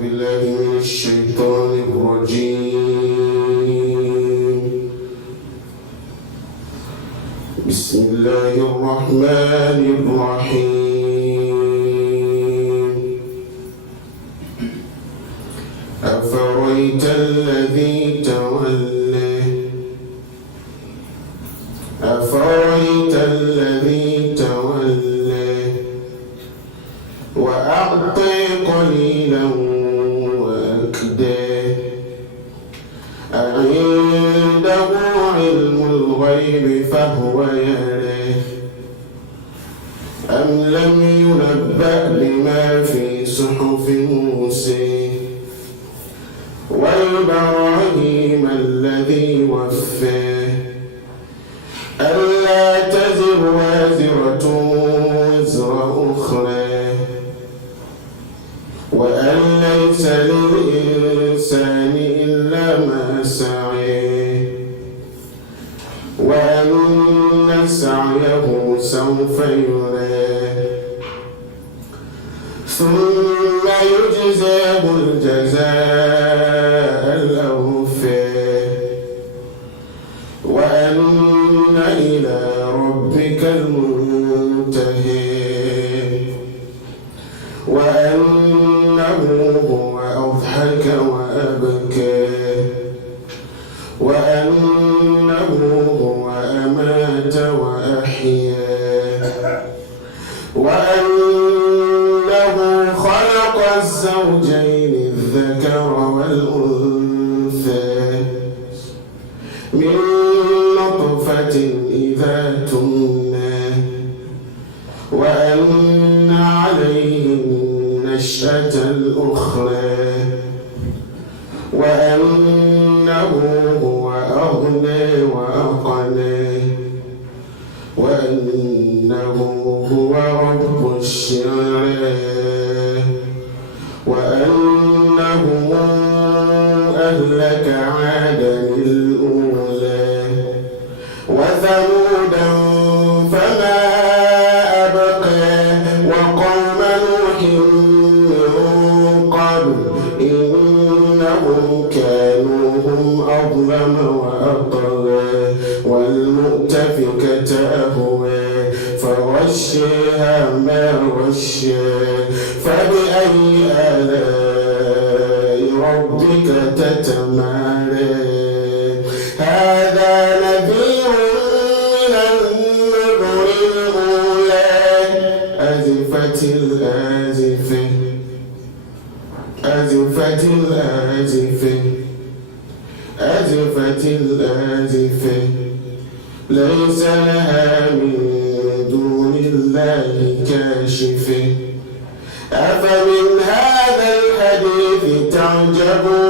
بالله من الشيطان الرجيم. بسم الله الرحمن الرحيم. أفرأيت الذي تولى أفرأيت الذي تولى وأعطى قليلا وأكدى أعنده علم الغيب فهو يرى أم لم ينبأ بما في صحف موسى وإبراهيم الذي وفى ألا تزر وازرة وزر أخرى وأن ليس للإنسان إلا ما سعى وأن سعيه سوف يرى ثم يجزاه الجزاء الأوفى وأن إلى ربك المنتهى وأنه هو أضحك وأبكى وأنه هو أمات وأحيا وأنه خلق الزوجين الذكر والأنثى من نطفة إذا تمنى وأن عليه النشأة الأخرى وأنه هو أغنى وأقنى وأنه هو رب الشعرى وأنه أهلك عادا الأولى وثمودا فما أبقى وقوم نوح من قبل إنهم كانوا هم أظلم وأطغى والمؤتفكة أهوى فغشيها ما غشى فبأي آلاء ربك تتمارى هذا نذير من النذر الأولى أزفت الآزفة أزفت الآزفة أزفت الآزفة ليس لها من دون الله كاشفة أفمن هذا الحديث تعجبون